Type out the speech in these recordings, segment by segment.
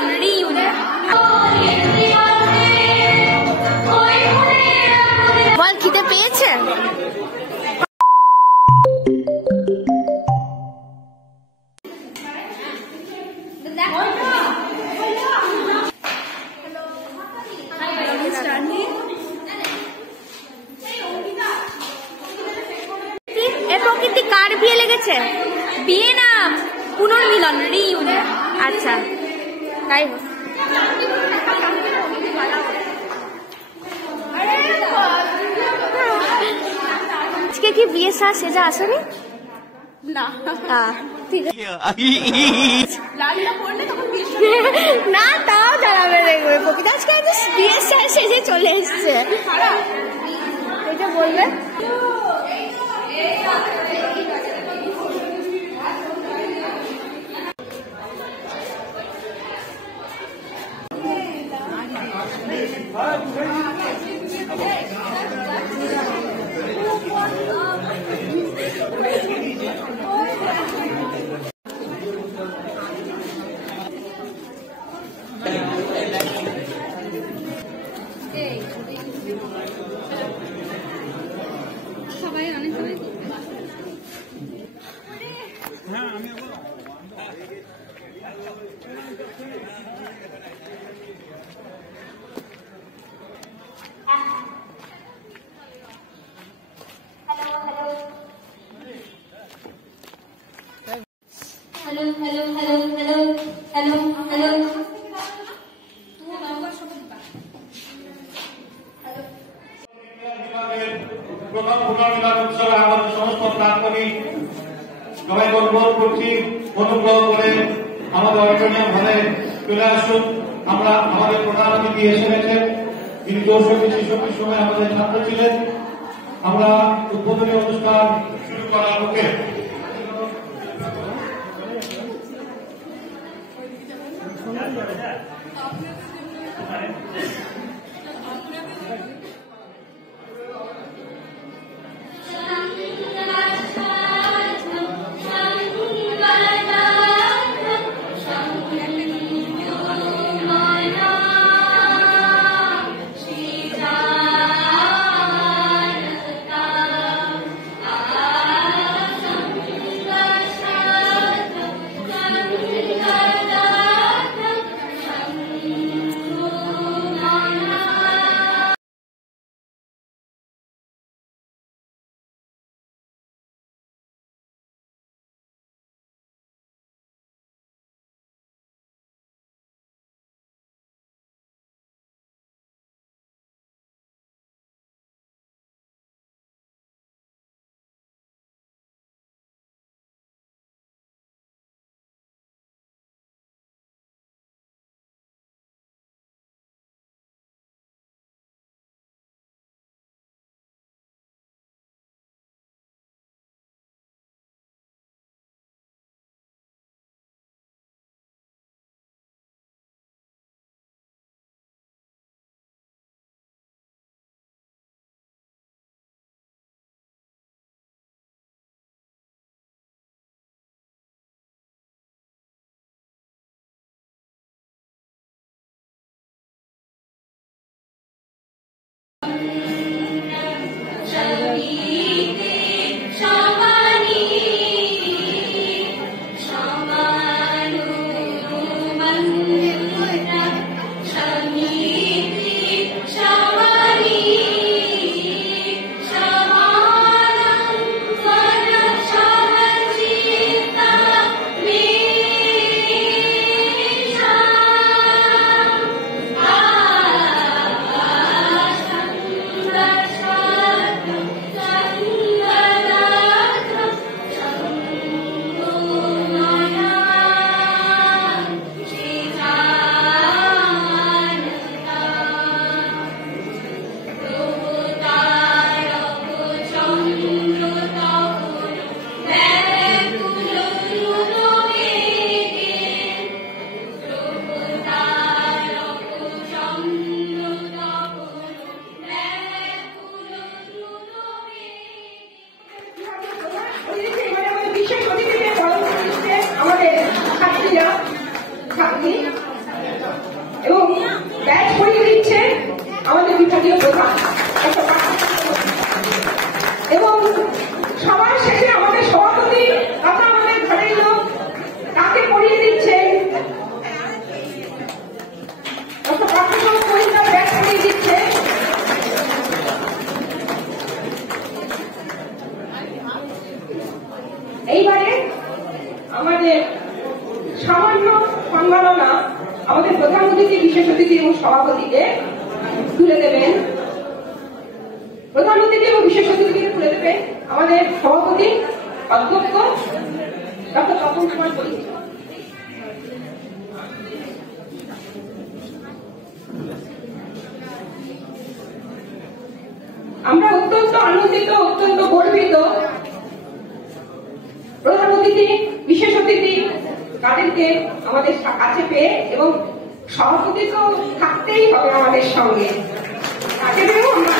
পুনর্মিলন reunion. বল খিদে পেয়েছে? প্রকৃতি কার বিয়ে লেগেছে? বিয়ে না, পুনর্মিলন রিইউনিয়ন। আচ্ছা তাই আজকে কি বিয়ে সেজা আসেনি? না ঠিক আছে না, তাও জানাবে দেখবে প্রকৃতি আজকে বিয়ে সেজে চলে এসছে। এটা বলবে সবাই অনেক সময় hello hello hello hello hello hello প্রথম পুনর্মিলন উৎসবে আমাদের সমস্ত প্রাক্তনী সবাইকে অনুরোধ করছি অনুগ্রহ করে আমাদের অডিটোরিয়াম হলে চলে আসুন। আমরা আমাদের প্রধান অতিথি এসে গেছেন, যিনি 64-66 সময় আমাদের ছাত্র ছিলেন। আমরা উদ্বোধনী অনুষ্ঠান শুরু করার পক্ষে এবং ব্যাচ পরিয়ে দিচ্ছে আমাদের বিভাগীয় প্রধান এবং সবার শেষে আমাদের সভাপতি তথা আমাদের ঘরের লোক তাকে পরিয়ে দিচ্ছে ব্যাচ পরিয়ে দিচ্ছে। এইবারে আমাদের সামান্য সম্মাননা আমাদের প্রধান অতিথি, বিশেষ অতিথি এবং সভাপতিকে তুলে দেবেন। প্রধান অতিথি এবং বিশেষ অতিথিকে তুলে দেবেন আমাদের সভাপতি অধ্যক্ষ ডক্টর তপন কুমার পরিচালক। আমরা অত্যন্ত আনন্দিত, অত্যন্ত গর্বিত প্রধান অতিথি, বিশেষ অতিথি তাদেরকে আমাদের কাছে পেয়ে, এবং সভাপতি তো থাকতেই হবে আমাদের সঙ্গে, তাকে পেয়েও আমরা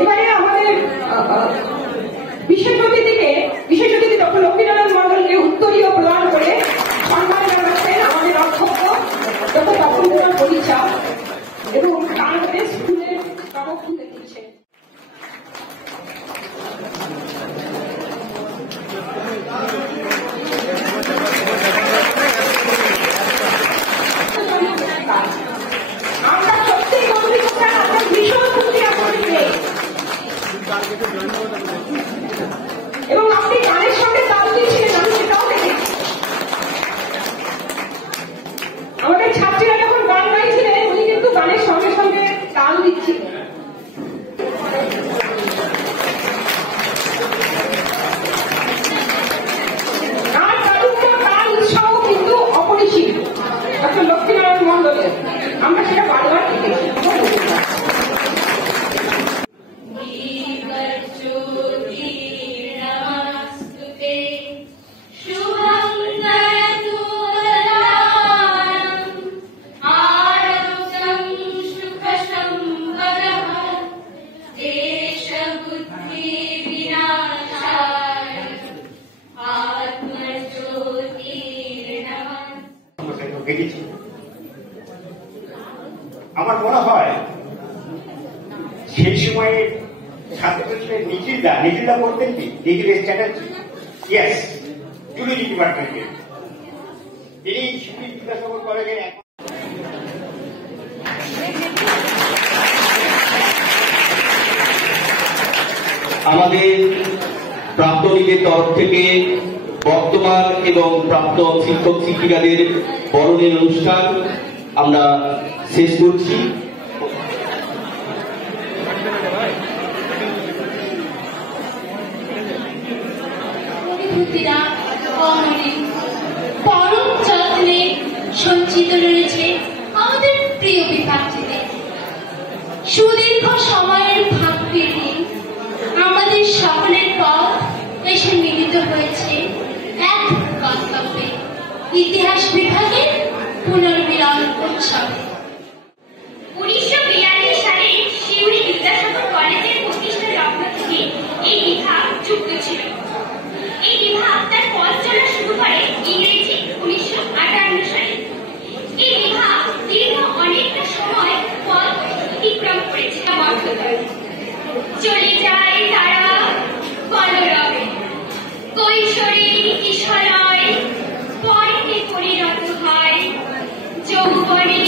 এবারে আমাদের বিশেষ অতিথি ডক্টর লক্ষ্মীনারায়ণ মন্ডলকে উত্তরীয় প্রদান করে সম্মান জানাচ্ছেন আমাদের অধ্যক্ষ ডক্টর তপন কুমার পরিচালক এবং তার হাতে স্কুলের টবক তুলে দিচ্ছেন। আমরা সত্যিই গর্বিত, আমরা ভীষণ খুশি আপনাদেরকে, এবং আপনি গানের সঙ্গে তাল দিচ্ছিলেন, আমি সেটাও দেখেছি। আমাদের ছাত্রীরা যখন গান গাইছিলেন উনি কিন্তু গানের সঙ্গে সঙ্গে তাল দিচ্ছিলেন। তার তালুক্য, তার উৎসাহ কিন্তু অপরিসীম ডক্টর লক্ষ্মীনারায়ণ মন্ডলের, আমরা সেটা বারবার দেখেছি। আমার মনে হয় সেই সময়ে ছাত্রছাত্রীদের নিখিলদা করতেন কি, নিখিলেশ চ্যাটার্জি, ইয়েস, জুলজি ডিপার্টমেন্টে, তিনি সুনীল বিদ্যাসাগর কলেজের আমাদের প্রাক্তনীদের তরফ থেকে বর্তমান এবং প্রাক্তন শিক্ষক শিক্ষিকাদের বরণের অনুষ্ঠান আমরা শেষ করছি। পরম যত্নে সঞ্চিত রয়েছে আমাদের প্রিয় বিভাগটিতে। সুদীর্ঘ সময়ের ভাগ পেরিয়ে আমাদের সকলের পথ এসে মিলিত হয়েছে এক গন্তব্যে, ইতিহাস বিভাগের পুনর্মিলন উৎসবে। 1942 সালে শিউরি বিদ্যাসাগর কলেজের প্রতিষ্ঠা লগ্ন থেকে এই বিভাগ যুক্ত ছিল। এই বিভাগ তার পথ চলা শুরু করে ইংরেজি 1958 সালে। এই বিভাগ দীর্ঘ অনেকটা সময় পথ অতিক্রম করেছে। চলে যায় তারা কলরবে, কৈশোরে কিশোরয়, পরে পরিণত হয় যৌবনে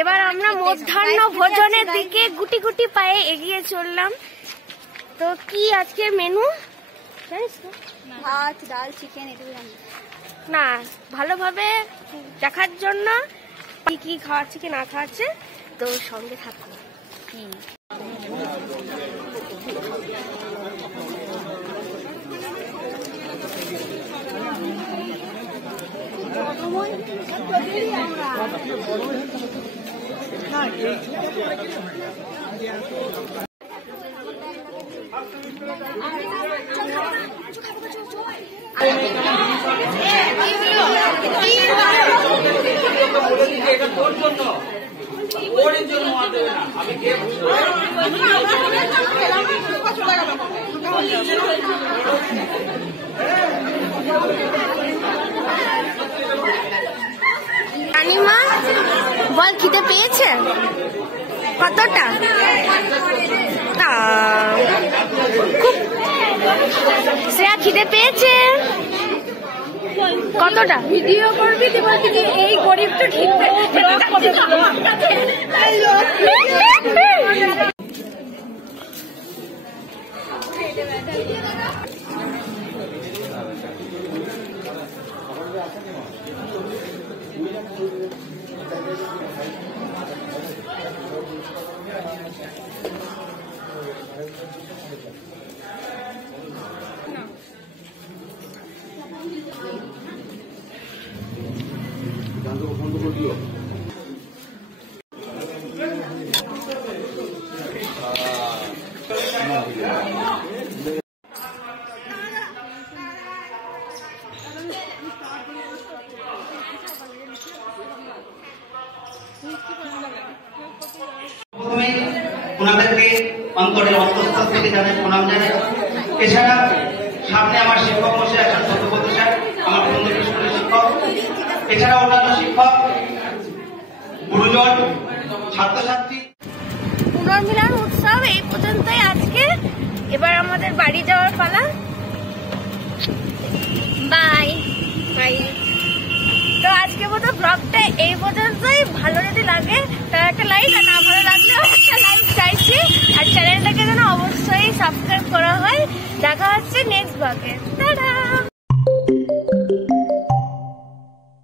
এবার আমরা মধ্যাহ্ন ভোজনের দিকে গুটি গুটি পায়ে এগিয়ে চললাম। তো কি আজকে মেনু জানিস তো? ভাত, ডাল, চিকেন এটুকু জানি। না, ভালোভাবে দেখার জন্য কি কি খাওয়াচ্ছে কি না খাওয়াচ্ছে, তো সঙ্গে থাকো। রানিমা বল, খিদে পেয়েছে? কতটা? খুব। শ্রেয়া খিদে পেয়েছে কতটা? ভিডিও করবি এই গরিবটা ঠিক প্রথমে ওনাদেরকে অন্তরের অন্তঃস্থল থেকে জানাই, প্রণাম জানাই। এছাড়া সামনে আমার শিক্ষক বসে আছেন, সত্যপতি স্যার, আমার বন্ধু স্কুলের শিক্ষক, এছাড়া অন্যান্য শিক্ষক, গুরুজন, ছাত্রছাত্রী। পুনর্মিলন উৎসব এই পর্যন্তই আজকে। এবার আমাদের বাড়ি যাওয়ার পালা। Bye bye. তো আজকে মতো ব্লগটা এই পর্যন্তই। ভালো যদি লাগে তাহলে একটা লাইক, আর না ভালো লাগলেও একটা লাইক চাইছি। আর চ্যানেলটাকে যেন অবশ্যই সাবস্ক্রাইব করা হয়। দেখা হচ্ছে নেক্সট ব্লগে। টাটা।